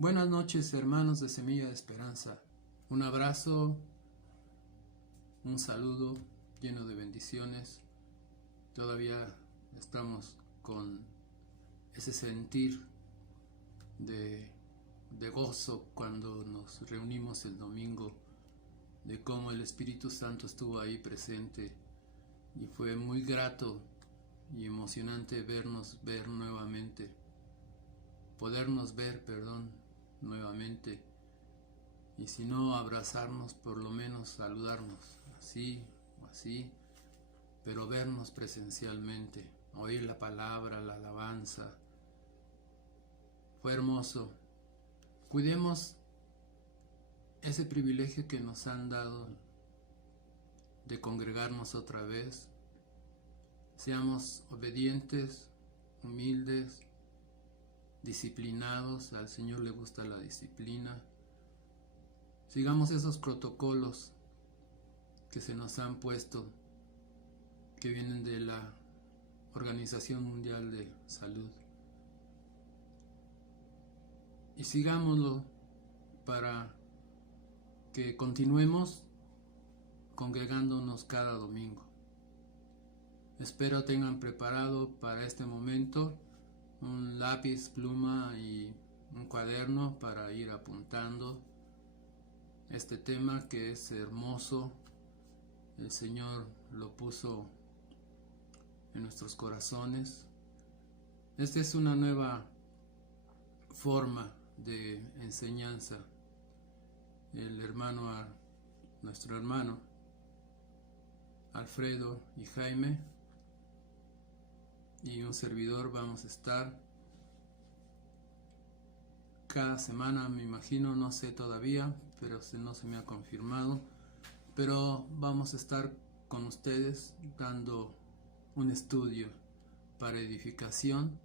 Buenas noches, hermanos de Semilla de Esperanza. Un abrazo, un saludo lleno de bendiciones. Todavía estamos con ese sentir de gozo cuando nos reunimos el domingo, de cómo el Espíritu Santo estuvo ahí presente y fue muy grato y emocionante podernos ver nuevamente, nuevamente, y si no abrazarnos, por lo menos saludarnos, así o así, pero vernos presencialmente, oír la palabra, la alabanza. Fue hermoso. Cuidemos ese privilegio que nos han dado de congregarnos otra vez. Seamos obedientes, humildes, disciplinados. Al Señor le gusta la disciplina. Sigamos esos protocolos que se nos han puesto, que vienen de la Organización Mundial de Salud, y sigámoslo para que continuemos congregándonos cada domingo. Espero tengan preparado para este momento un lápiz, pluma y un cuaderno para ir apuntando este tema que es hermoso. El Señor lo puso en nuestros corazones. Esta es una nueva forma de enseñanza. Nuestro hermano Alfredo y Jaime y un servidor vamos a estar cada semana, me imagino, no sé todavía, pero no se me ha confirmado, pero vamos a estar con ustedes dando un estudio para edificación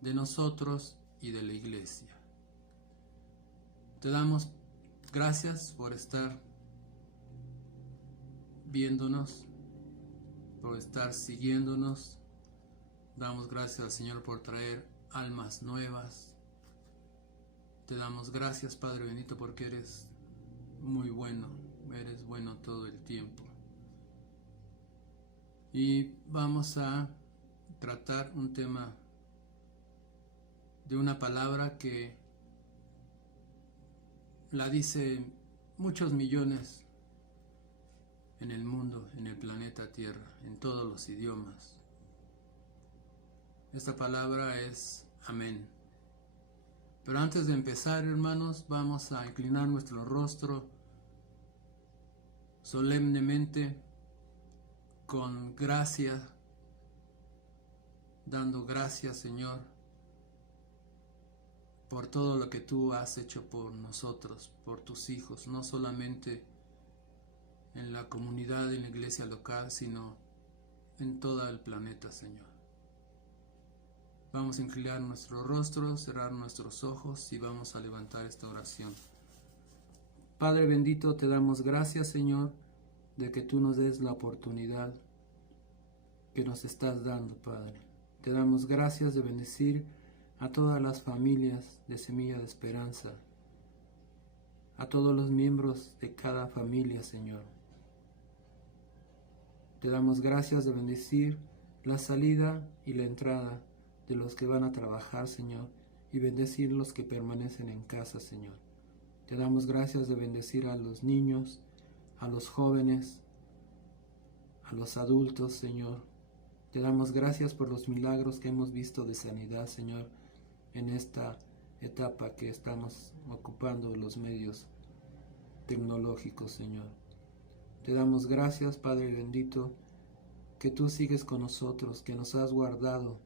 de nosotros y de la iglesia. Te damos gracias por estar viéndonos, por estar siguiéndonos. Damos gracias al Señor por traer almas nuevas. Te damos gracias, Padre bendito, porque eres muy bueno, eres bueno todo el tiempo. Y vamos a tratar un tema de una palabra que la dice muchos millones en el mundo, en el planeta Tierra, en todos los idiomas. Esta palabra es amén. Pero antes de empezar, hermanos, vamos a inclinar nuestro rostro solemnemente, con gracia, dando gracias, Señor, por todo lo que tú has hecho por nosotros, por tus hijos, no solamente en la comunidad, en la iglesia local, sino en todo el planeta, Señor. Vamos a inclinar nuestro rostro, cerrar nuestros ojos y vamos a levantar esta oración. Padre bendito, te damos gracias, Señor, de que tú nos des la oportunidad que nos estás dando, Padre. Te damos gracias de bendecir a todas las familias de Semilla de Esperanza, a todos los miembros de cada familia, Señor. Te damos gracias de bendecir la salida y la entrada de los que van a trabajar, Señor, y bendecir los que permanecen en casa, Señor. Te damos gracias de bendecir a los niños, a los jóvenes, a los adultos, Señor. Te damos gracias por los milagros que hemos visto de sanidad, Señor, en esta etapa que estamos ocupando los medios tecnológicos, Señor. Te damos gracias, Padre bendito, que tú sigues con nosotros, que nos has guardado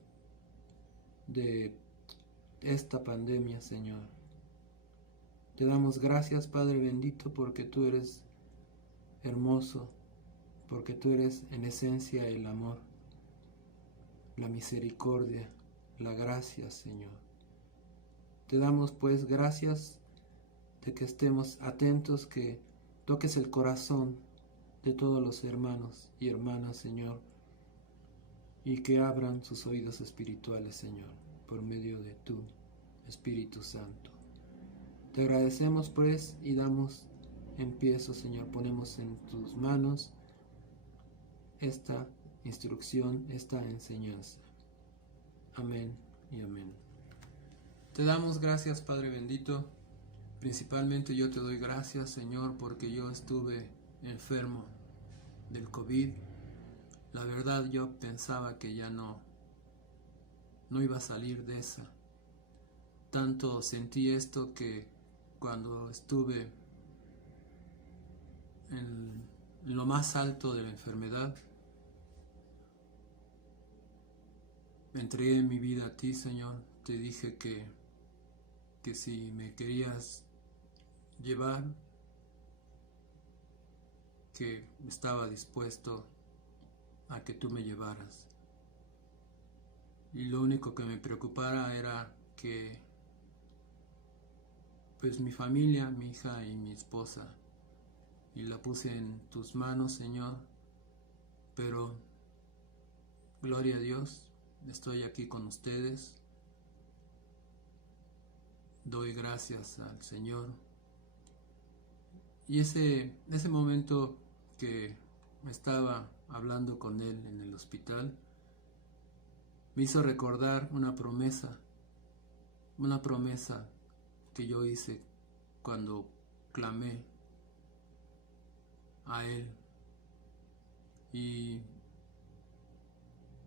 de esta pandemia, Señor. Te damos gracias, Padre bendito, porque tú eres hermoso, porque tú eres en esencia el amor, la misericordia, la gracia, Señor. Te damos pues gracias de que estemos atentos, que toques el corazón de todos los hermanos y hermanas, Señor, y que abran sus oídos espirituales, Señor, por medio de tu Espíritu Santo. Te agradecemos pues y damos empiezo, Señor, ponemos en tus manos esta instrucción, esta enseñanza. Amén y amén. Te damos gracias, Padre bendito. Principalmente yo te doy gracias, Señor, porque yo estuve enfermo del COVID. La verdad, yo pensaba que ya no iba a salir de esa. Tanto sentí esto que cuando estuve en lo más alto de la enfermedad, entregué mi vida a ti, Señor. Te dije que si me querías llevar, que estaba dispuesto a que tú me llevaras. Y lo único que me preocupara era que pues mi familia, mi hija y mi esposa, y la puse en tus manos, Señor, pero gloria a Dios, estoy aquí con ustedes. Doy gracias al Señor. Y ese momento que estaba hablando con Él en el hospital, me hizo recordar una promesa que yo hice cuando clamé a Él. Y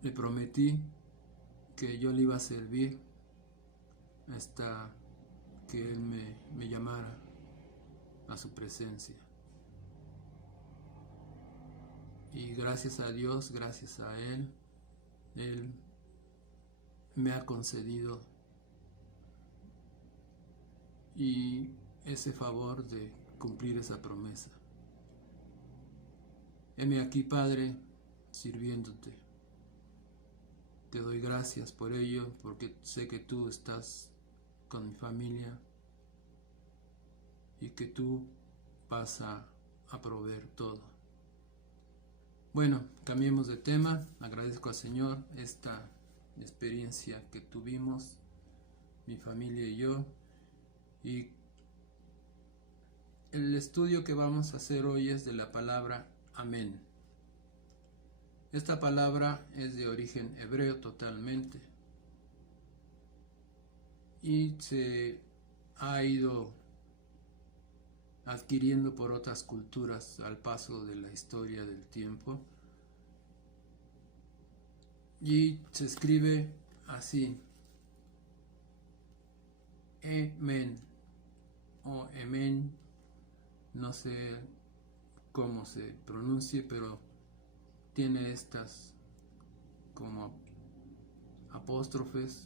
le prometí que yo le iba a servir hasta que Él me llamara a su presencia. Y gracias a Dios, gracias a Él me ha concedido y ese favor de cumplir esa promesa. Heme aquí, Padre, sirviéndote. Te doy gracias por ello, porque sé que tú estás con mi familia y que tú vas a proveer todo. Bueno, cambiemos de tema. Agradezco al Señor esta experiencia que tuvimos, mi familia y yo. Y el estudio que vamos a hacer hoy es de la palabra amén. Esta palabra es de origen hebreo totalmente y se ha ido adquiriendo por otras culturas al paso de la historia del tiempo, y se escribe así: Emen o Emen, no sé cómo se pronuncie, pero tiene estas como apóstrofes,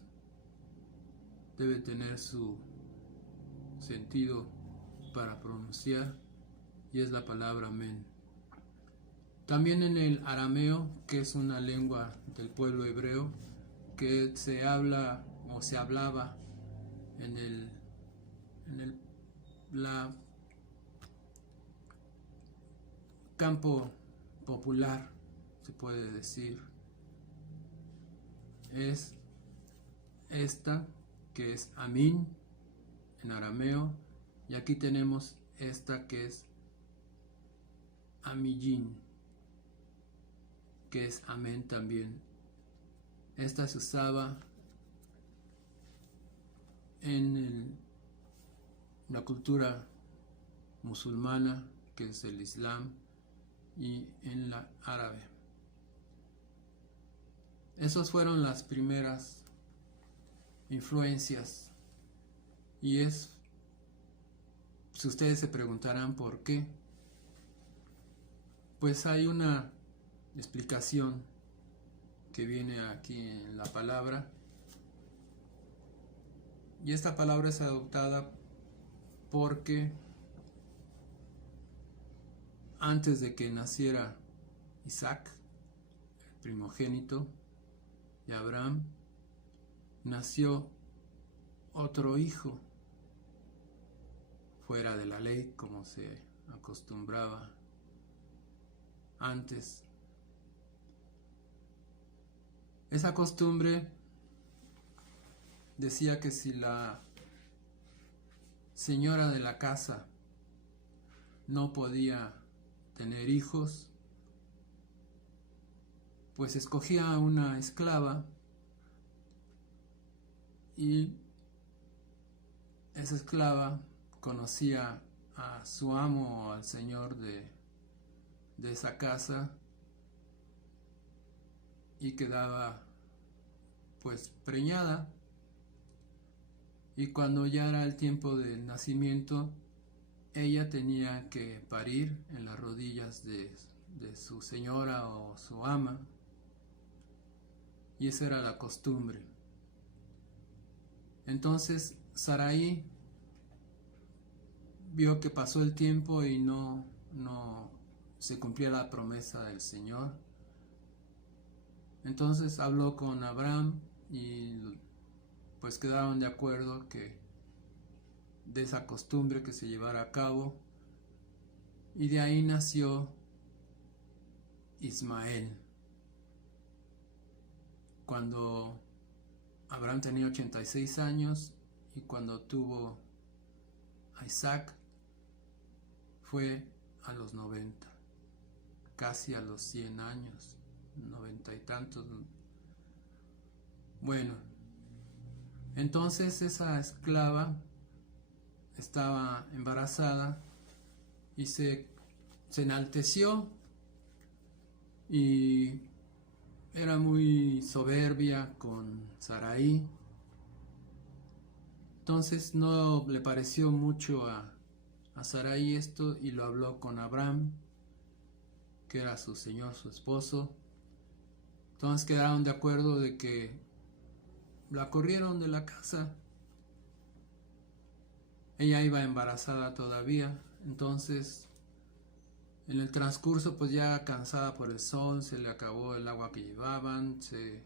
debe tener su sentido para pronunciar, y es la palabra amén. También en el arameo, que es una lengua del pueblo hebreo que se habla o se hablaba en la campo popular, se puede decir, es esta que es amín en arameo, y aquí tenemos esta que es amillín, que es amén también. Esta se usaba en la cultura musulmana, que es el Islam, y en la árabe. Esas fueron las primeras influencias, y si ustedes se preguntarán por qué, pues hay una explicación que viene aquí en la palabra, y esta palabra es adoptada porque antes de que naciera Isaac, el primogénito de Abraham, nació otro hijo fuera de la ley, como se acostumbraba antes. Esa costumbre decía que si señora de la casa no podía tener hijos, pues escogía una esclava y esa esclava conocía a su amo o al señor de esa casa y quedaba pues preñada, y cuando ya era el tiempo del nacimiento ella tenía que parir en las rodillas de su señora o su ama, y esa era la costumbre. Entonces Sarai vio que pasó el tiempo y no se cumplía la promesa del Señor. Entonces habló con Abraham y pues quedaron de acuerdo que de esa costumbre que se llevara a cabo, y de ahí nació Ismael. Cuando Abraham tenía 86 años y cuando tuvo a Isaac fue a los 90, casi a los 100 años, 90 y tantos. Bueno, entonces esa esclava estaba embarazada y se enalteció y era muy soberbia con Sarai. Entonces no le pareció mucho a Sarai esto y lo habló con Abraham, que era su señor, su esposo. Entonces quedaron de acuerdo de que la corrieron de la casa. Ella iba embarazada todavía, entonces en el transcurso pues ya cansada por el sol, se le acabó el agua que llevaban, se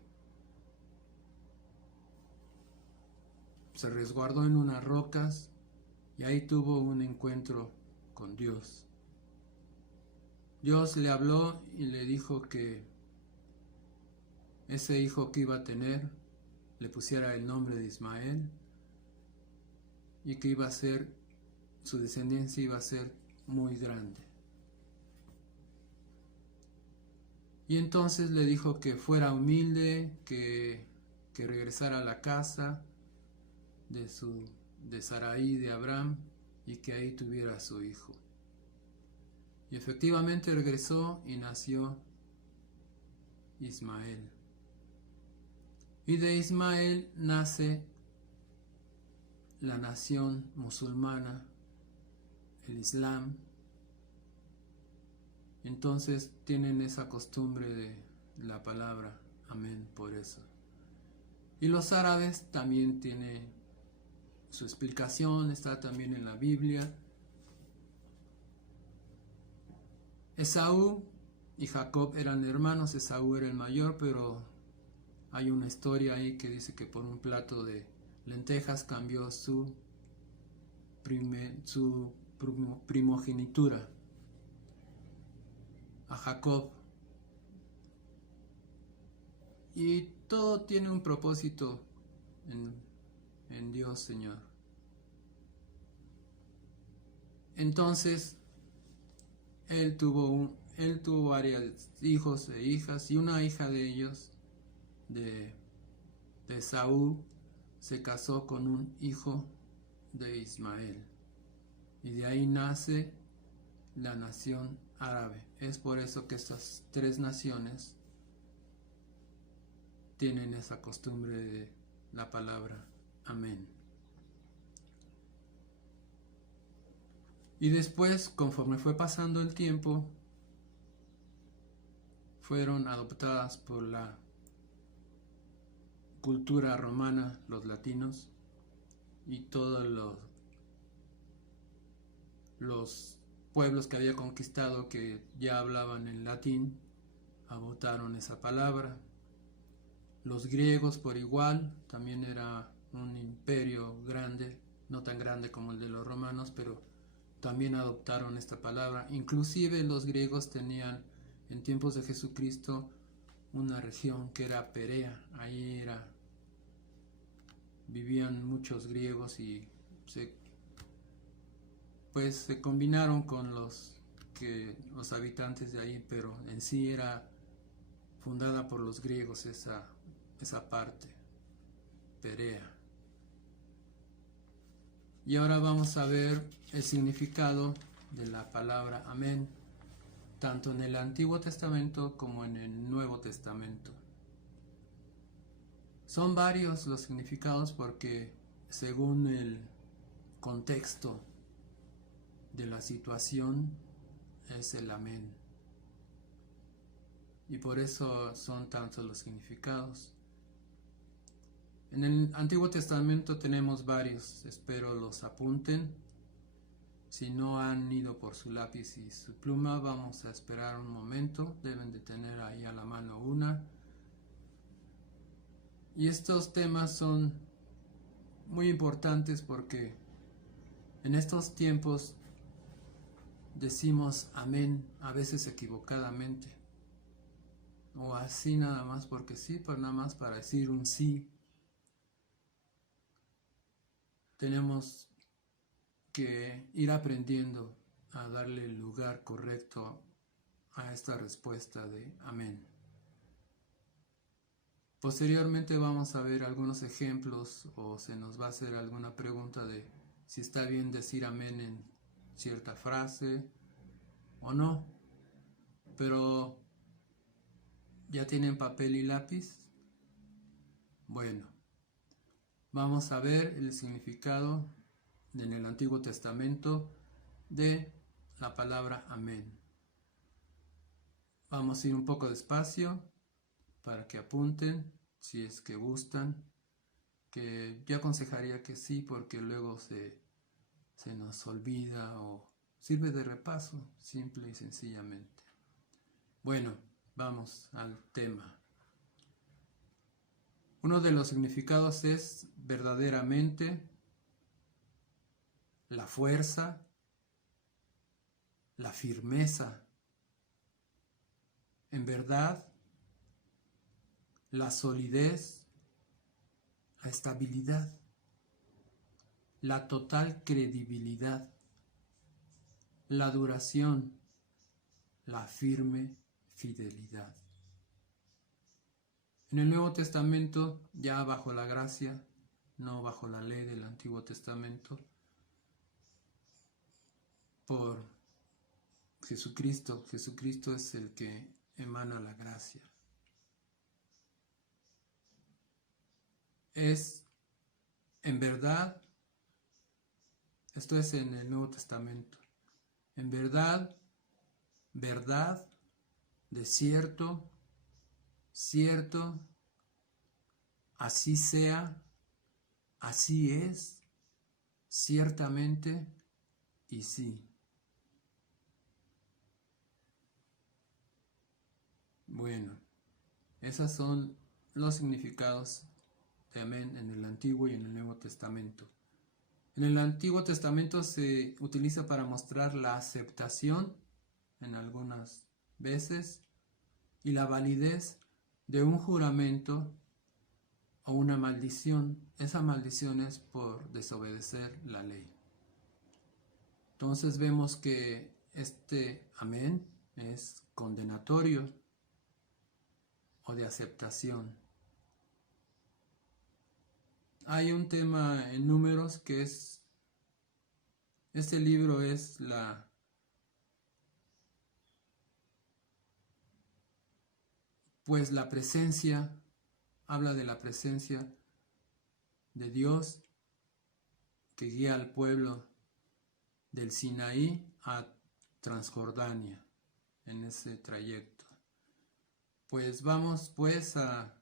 resguardó en unas rocas y ahí tuvo un encuentro con Dios. Dios le habló y le dijo que ese hijo que iba a tener le pusiera el nombre de Ismael y que iba a ser, su descendencia iba a ser muy grande. Y entonces le dijo que fuera humilde, que regresara a la casa de Sarai, de Abraham, y que ahí tuviera a su hijo. Y efectivamente regresó y nació Ismael. Y de Ismael nace la nación musulmana, el Islam. Entonces tienen esa costumbre de la palabra amén por eso. Y los árabes también tienen su explicación, está también en la Biblia. Esaú y Jacob eran hermanos, Esaú era el mayor, pero hay una historia ahí que dice que por un plato de lentejas cambió su primogenitura a Jacob. Y todo tiene un propósito en Dios, Señor. Entonces él tuvo varios hijos e hijas, y una hija de ellos, de Esaú, se casó con un hijo de Ismael, y de ahí nace la nación árabe. Es por eso que estas tres naciones tienen esa costumbre de la palabra amén. Y después, conforme fue pasando el tiempo, fueron adoptadas por la cultura romana, los latinos, y todos los pueblos que había conquistado que ya hablaban en latín, adoptaron esa palabra. Los griegos por igual, también era un imperio grande, no tan grande como el de los romanos, pero también adoptaron esta palabra. Inclusive los griegos tenían en tiempos de Jesucristo una región que era Perea, vivían muchos griegos y pues se combinaron con los habitantes de ahí, pero en sí era fundada por los griegos esa parte, Perea. Y ahora vamos a ver el significado de la palabra amén, tanto en el Antiguo Testamento como en el Nuevo Testamento. Son varios los significados porque según el contexto de la situación es el amén. Y por eso son tantos los significados. En el Antiguo Testamento tenemos varios, espero los apunten. Si no han ido por su lápiz y su pluma, vamos a esperar un momento, deben de tener ahí a la mano una. Y estos temas son muy importantes porque en estos tiempos decimos amén, a veces equivocadamente, o así nada más porque sí, pero nada más para decir un sí. Tenemos que ir aprendiendo a darle el lugar correcto a esta respuesta de amén. Posteriormente vamos a ver algunos ejemplos o se nos va a hacer alguna pregunta de si está bien decir amén en cierta frase o no. Pero ¿ya tienen papel y lápiz? Bueno, vamos a ver el significado en el Antiguo Testamento de la palabra amén. Vamos a ir un poco despacio para que apunten si es que gustan, que yo aconsejaría que sí porque luego se nos olvida o sirve de repaso, simple y sencillamente. Bueno, vamos al tema. Uno de los significados es verdaderamente, la fuerza, la firmeza, en verdad, la solidez, la estabilidad, la total credibilidad, la duración, la firme fidelidad. En el Nuevo Testamento, ya bajo la gracia, no bajo la ley del Antiguo Testamento, por Jesucristo. Jesucristo es el que emana la gracia. Es en verdad, esto es en el Nuevo Testamento, en verdad, verdad, de cierto, cierto, así sea, así es, ciertamente y sí. Bueno, esos son los significados de amén en el Antiguo y en el Nuevo Testamento. En el Antiguo Testamento se utiliza para mostrar la aceptación, en algunas veces, y la validez de un juramento o una maldición. Esa maldición es por desobedecer la ley. Entonces vemos que este amén es condenatorio o de aceptación. Hay un tema en Números que es, este libro es la presencia, habla de la presencia de Dios que guía al pueblo del Sinaí a Transjordania en ese trayecto. Pues vamos pues a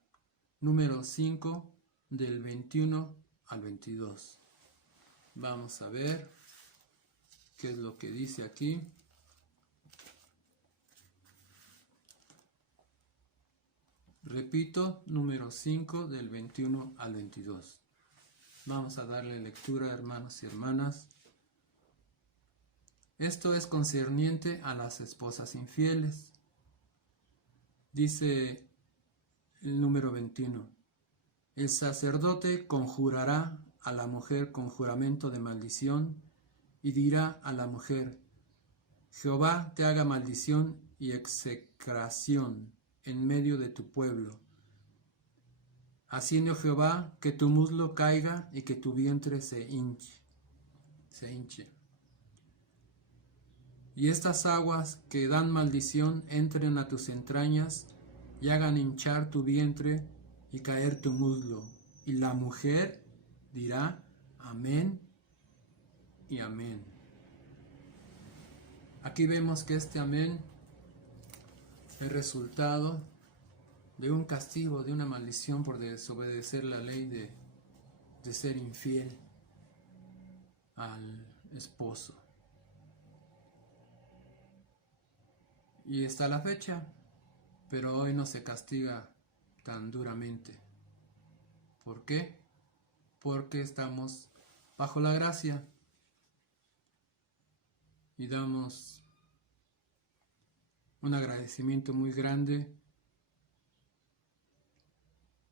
Número 5 del 21 al 22. Vamos a ver qué es lo que dice aquí. Repito, número 5 del 21 al 22. Vamos a darle lectura, hermanos y hermanas. Esto es concerniente a las esposas infieles. Dice el número 21. El sacerdote conjurará a la mujer con juramento de maldición y dirá a la mujer: Jehová te haga maldición y execración en medio de tu pueblo. Haciendo Jehová que tu muslo caiga y que tu vientre se hinche. Y estas aguas que dan maldición entren a tus entrañas y hagan hinchar tu vientre y caer tu muslo. Y la mujer dirá: amén y amén. Aquí vemos que este amén es resultado de un castigo, de una maldición por desobedecer la ley de ser infiel al esposo. Y está la fecha, pero hoy no se castiga tan duramente. ¿Por qué? Porque estamos bajo la gracia y damos un agradecimiento muy grande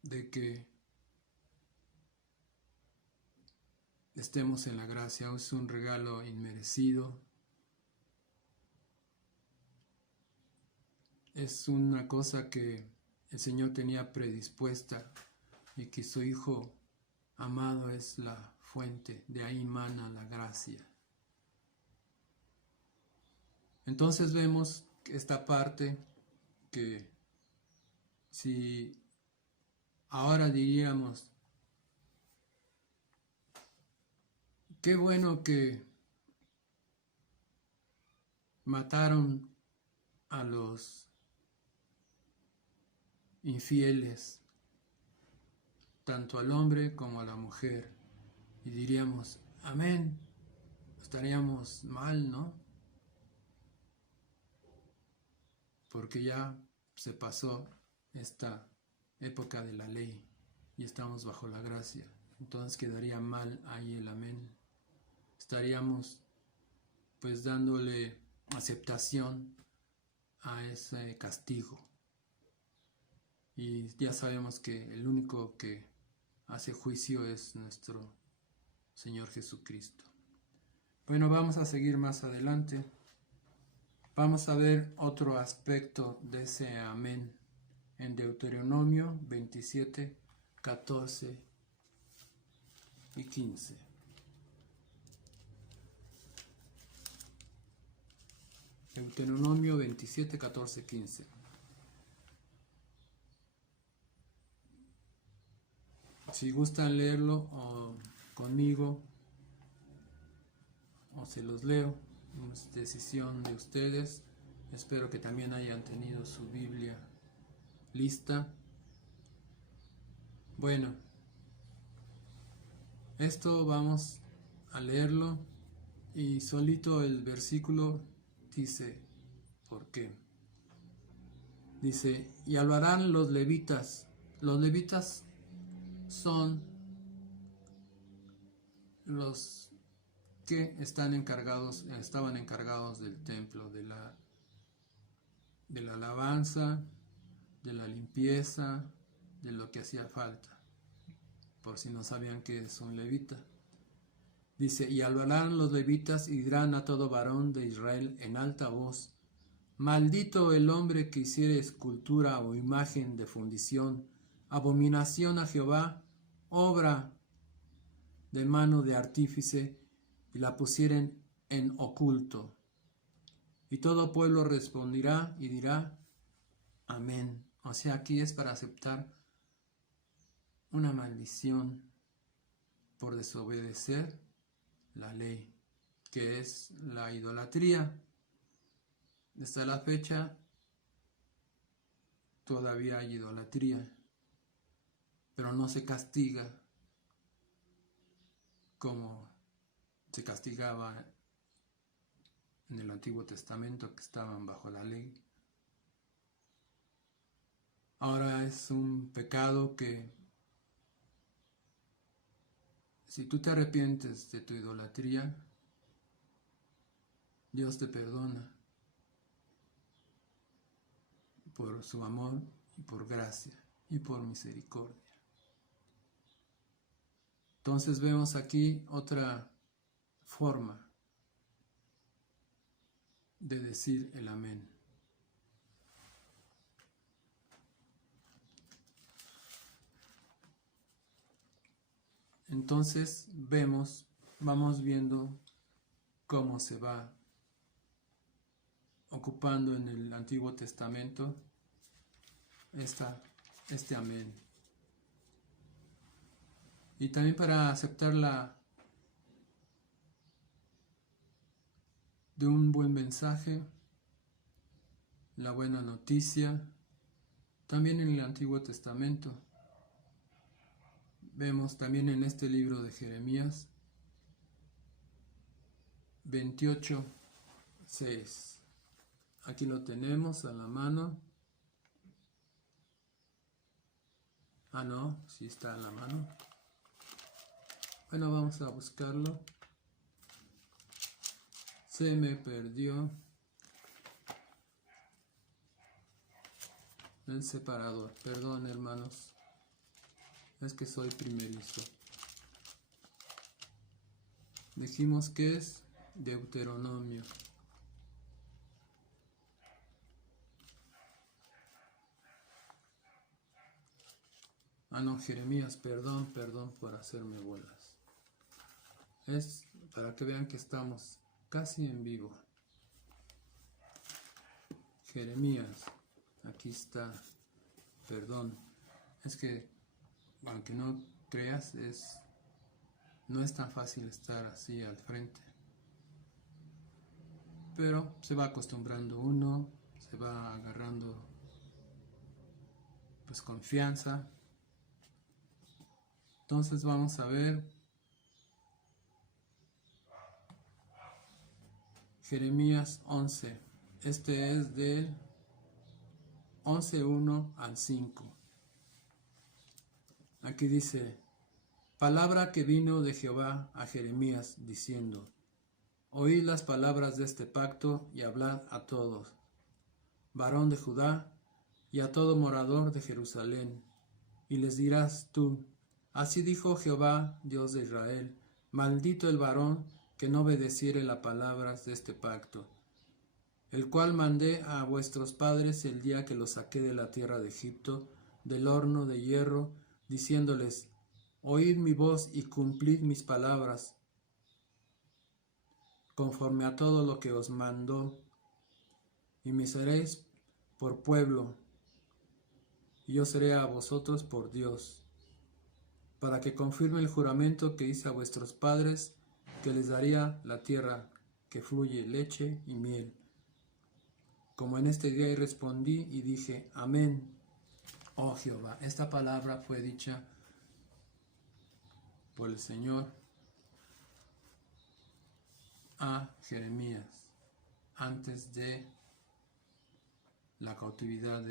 de que estemos en la gracia. Es un regalo inmerecido. Es una cosa que el Señor tenía predispuesta y que su Hijo amado es la fuente. De ahí emana la gracia. Entonces vemos esta parte que si ahora diríamos, qué bueno que mataron a los infieles, tanto al hombre como a la mujer, y diríamos, amén, estaríamos mal, ¿no? Porque ya se pasó esta época de la ley y estamos bajo la gracia. Entonces quedaría mal ahí el amén. Estaríamos pues dándole aceptación a ese castigo. Y ya sabemos que el único que hace juicio es nuestro Señor Jesucristo. Bueno, vamos a seguir más adelante. Vamos a ver otro aspecto de ese amén en Deuteronomio 27, 14 y 15. Deuteronomio 27, 14, 15. Si gustan leerlo o conmigo, o se los leo, es decisión de ustedes. Espero que también hayan tenido su Biblia lista. Bueno, esto vamos a leerlo y solito el versículo dice por qué. Dice: y lo harán los levitas. Los levitas son los que estaban encargados del templo, de la alabanza, de la limpieza, de lo que hacía falta, por si no sabían que es un levita. Dice: y hablarán los levitas y dirán a todo varón de Israel en alta voz: maldito el hombre que hiciere escultura o imagen de fundición, abominación a Jehová, obra de mano de artífice, y la pusieren en oculto. Y todo pueblo responderá y dirá: amén. O sea, aquí es para aceptar una maldición por desobedecer la ley, que es la idolatría. Hasta la fecha todavía hay idolatría, pero no se castiga como se castigaba en el Antiguo Testamento, que estaban bajo la ley. Ahora es un pecado que, si tú te arrepientes de tu idolatría, Dios te perdona por su amor y por gracia y por misericordia. Entonces vemos aquí otra forma de decir el amén. Entonces vamos viendo cómo se va ocupando en el Antiguo Testamento este amén. Y también para aceptarla de un buen mensaje, la buena noticia, también en el Antiguo Testamento. Vemos también en este libro de Jeremías 28:6. Aquí lo tenemos a la mano. Ah, no, sí está a la mano. Bueno, vamos a buscarlo. Se me perdió el separador. Perdón, hermanos. Es que soy primerizo. Dijimos que es Deuteronomio. Ah, no, Jeremías, perdón por hacerme bolas. Es para que vean que estamos casi en vivo. Jeremías, aquí está. Perdón, es que aunque no creas, no es tan fácil estar así al frente. Pero se va acostumbrando uno, se va agarrando pues confianza. Entonces vamos a ver Jeremías 11. Este es del 11:1 al 5. Aquí dice: palabra que vino de Jehová a Jeremías diciendo: oíd las palabras de este pacto y hablad a todos, varón de Judá, y a todo morador de Jerusalén, y les dirás tú: así dijo Jehová, Dios de Israel, maldito el varón que no obedeciere las palabras de este pacto, el cual mandé a vuestros padres el día que los saqué de la tierra de Egipto, del horno de hierro, diciéndoles: oíd mi voz y cumplid mis palabras, conforme a todo lo que os mandó, y me seréis por pueblo, y yo seré a vosotros por Dios, para que confirme el juramento que hice a vuestros padres, que les daría la tierra que fluye leche y miel. Como en este día, y respondí y dije: amén, oh Jehová. Esta palabra fue dicha por el Señor a Jeremías antes de la cautividad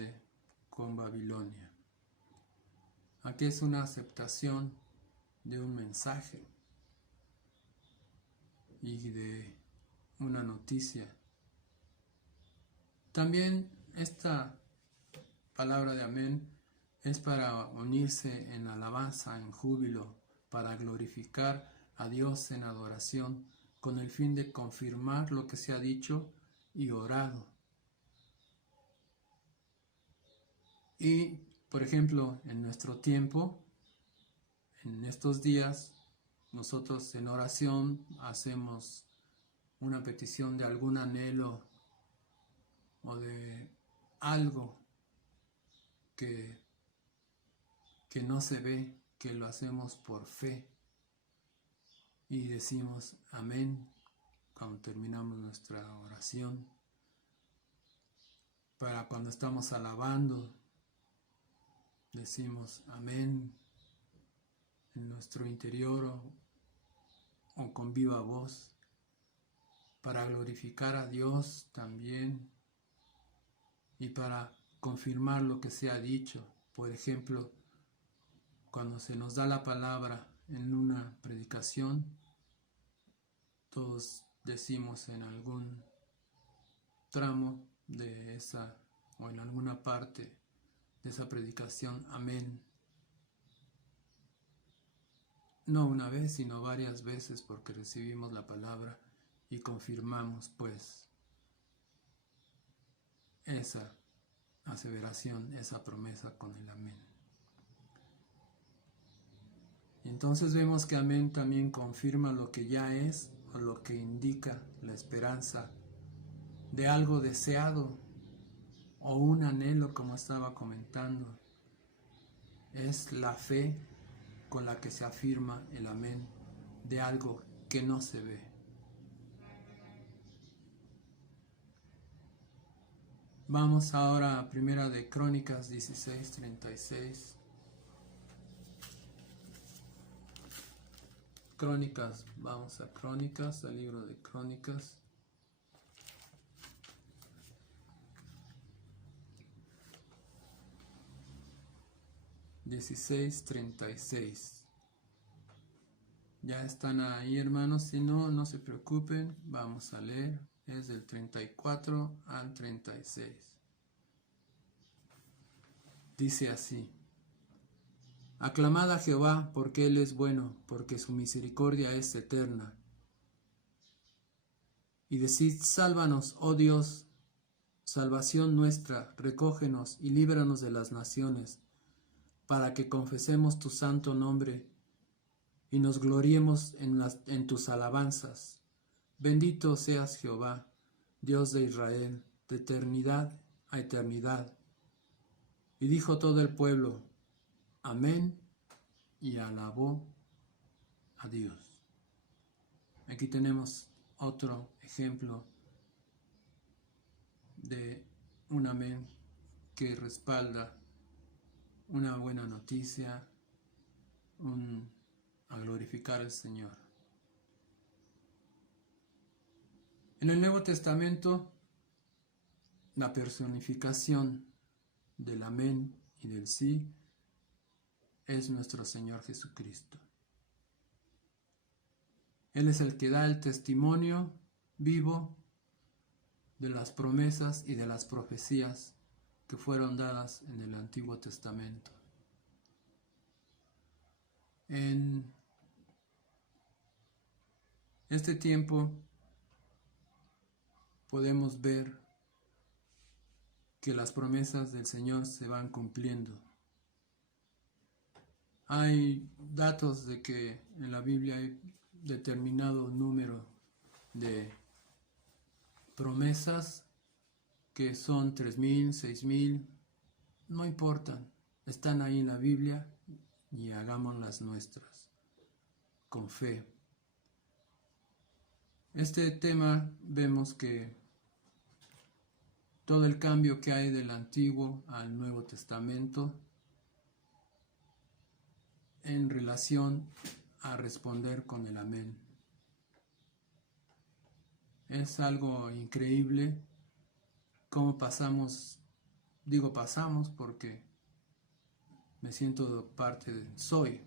con Babilonia. Aquí es una aceptación de un mensaje y de una noticia. También esta palabra de amén es para unirse en alabanza, en júbilo, para glorificar a Dios en adoración, con el fin de confirmar lo que se ha dicho y orado. Y, por ejemplo, en nuestro tiempo, en estos días, nosotros en oración hacemos una petición de algún anhelo o de algo que no se ve, que lo hacemos por fe y decimos amén cuando terminamos nuestra oración. Para cuando estamos alabando, decimos amén en nuestro interior o con viva voz, para glorificar a Dios también y para confirmar lo que se ha dicho. Por ejemplo, cuando se nos da la palabra en una predicación, todos decimos en algún tramo de esa o en alguna parte de esa predicación amén. No una vez, sino varias veces, porque recibimos la palabra y confirmamos pues esa aseveración, esa promesa con el amén. Entonces vemos que amén también confirma lo que ya es o lo que indica la esperanza de algo deseado o un anhelo, como estaba comentando. Es la fe con la que se afirma el amén de algo que no se ve. Vamos ahora a Primera de Crónicas 16:36. Crónicas, vamos a Crónicas, al libro de Crónicas. (16:36). Ya están ahí, hermanos, si no, no se preocupen, vamos a leer, es del 34 al 36. Dice así: Aclamad a Jehová, porque Él es bueno, porque su misericordia es eterna. Y decid: sálvanos, oh Dios, salvación nuestra, recógenos y líbranos de las naciones, para que confesemos tu santo nombre y nos gloriemos en tus alabanzas. Bendito seas Jehová, Dios de Israel, de eternidad a eternidad. Y dijo todo el pueblo: amén, y alabó a Dios. Aquí tenemos otro ejemplo de un amén que respalda una buena noticia, a glorificar al Señor. En el Nuevo Testamento, la personificación del amén y del sí es nuestro Señor Jesucristo. Él es el que da el testimonio vivo de las promesas y de las profecías que fueron dadas en el Antiguo Testamento. En este tiempo podemos ver que las promesas del Señor se van cumpliendo. Hay datos de que en la Biblia hay determinado número de promesas que son 3,000, 6,000, no importan, están ahí en la Biblia y hagámoslas nuestras con fe. Este tema vemos que todo el cambio que hay del Antiguo al Nuevo Testamento en relación a responder con el amén. Es algo increíble cómo pasamos porque me siento soy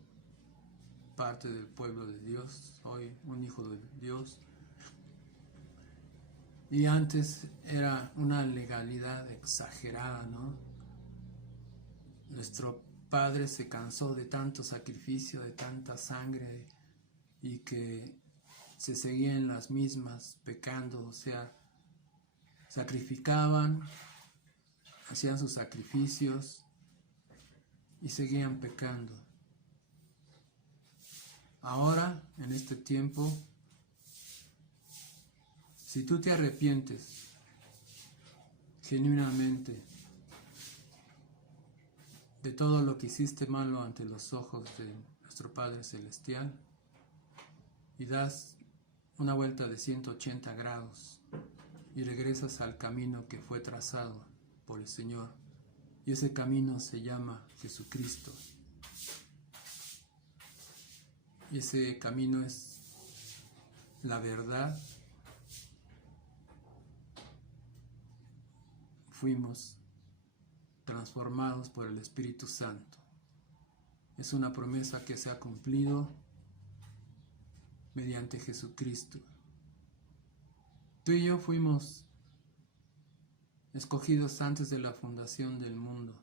parte del pueblo de Dios, soy un hijo de Dios. Y antes era una legalidad exagerada, ¿no? Nuestro padre se cansó de tanto sacrificio, de tanta sangre, y que se seguían las mismas pecando, o sea, sacrificaban, hacían sus sacrificios y seguían pecando. Ahora, en este tiempo, si tú te arrepientes genuinamente de todo lo que hiciste malo ante los ojos de nuestro Padre Celestial y das una vuelta de 180 grados y regresas al camino que fue trazado por el Señor, y ese camino se llama Jesucristo, y ese camino es la verdad, fuimos transformados por el Espíritu Santo. Es una promesa que se ha cumplido mediante Jesucristo. Tú y yo fuimos escogidos antes de la fundación del mundo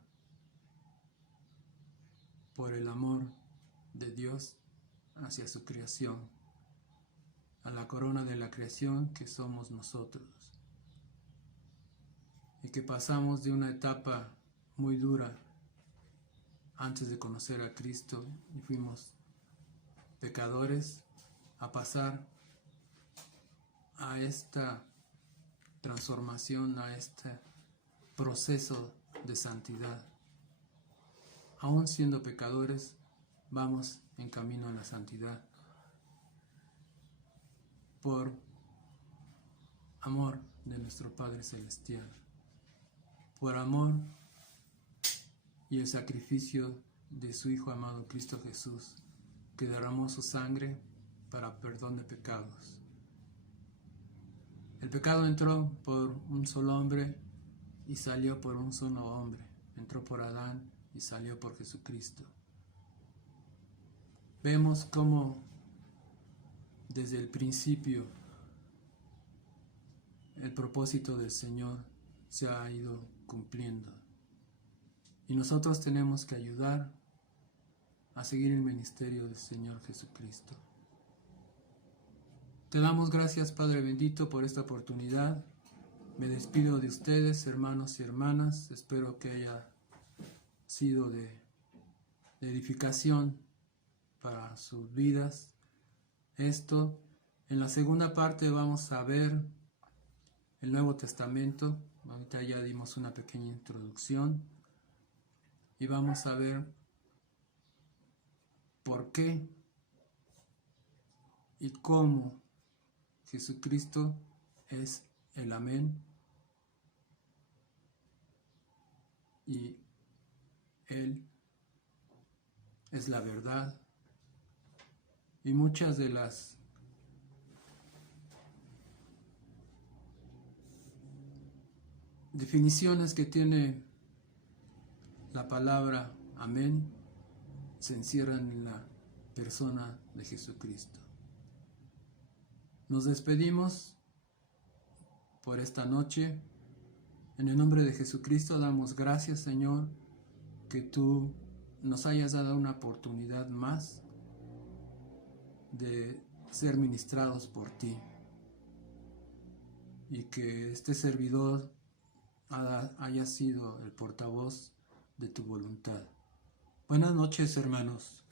por el amor de Dios hacia su creación, a la corona de la creación que somos nosotros. y que pasamos de una etapa muy dura antes de conocer a Cristo y fuimos pecadores a pasar a esta transformación, a este proceso de santidad. Aún siendo pecadores, vamos en camino a la santidad por amor de nuestro Padre Celestial, por amor y el sacrificio de su Hijo amado Cristo Jesús, que derramó su sangre para perdón de pecados. El pecado entró por un solo hombre y salió por un solo hombre. Entró por Adán y salió por Jesucristo. Vemos cómo desde el principio el propósito del Señor se ha ido cumpliendo. Y nosotros tenemos que ayudar a seguir el ministerio del Señor Jesucristo. Te damos gracias, Padre bendito, por esta oportunidad. Me despido de ustedes, hermanos y hermanas. Espero que haya sido de edificación para sus vidas. Esto, en la segunda parte vamos a ver el Nuevo Testamento. Ahorita ya dimos una pequeña introducción y vamos a ver por qué y cómo Jesucristo es el Amén y Él es la verdad, y muchas de las definiciones que tiene la palabra Amén se encierran en la persona de Jesucristo. Nos despedimos por esta noche. En el nombre de Jesucristo damos gracias, Señor, que tú nos hayas dado una oportunidad más de ser ministrados por ti y que este servidor haya sido el portavoz de tu voluntad. Buenas noches, hermanos.